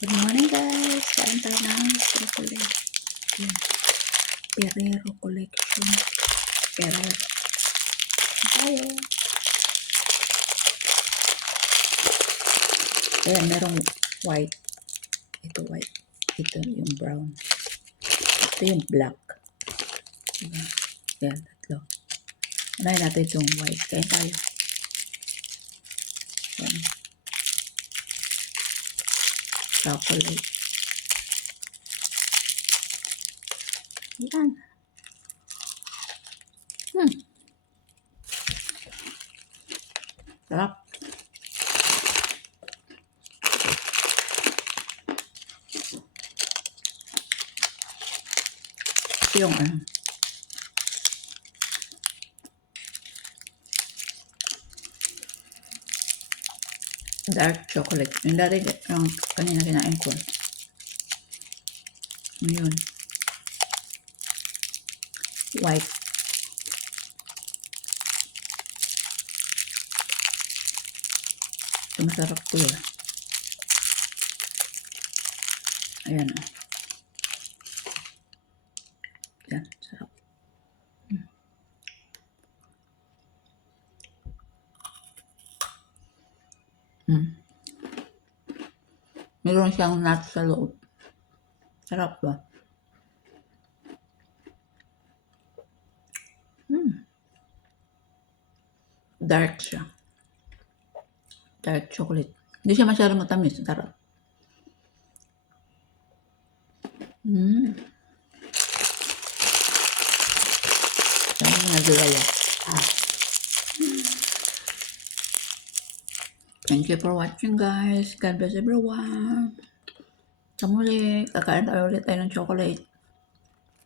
Good morning guys! Kain tayo ng chocolate. Yan. Ferrero Collection. Ferrero. Tayo. Ayan, merong white. Ito white. Ito yung brown. Ito yung black. Diba? Yan, tatlo. Unahin natin itong white. Kain tayo. Yan. Chocolate. Yan. Sarap. Ito yung dark chocolate. Yung dati, yung kanina kinain ko. Yun. White. Ito masarap ko yun. Ayan o. Yan, sarap. Meron siyang nuts sa loob. Sarap ba? Dark siya. Dark chocolate. Hindi siya masyadong matamis. Sarap. Yan yung naglalaya. Thank you for watching guys. God bless everyone. Sa muli, kakain tayo ulit tayo ng chocolate.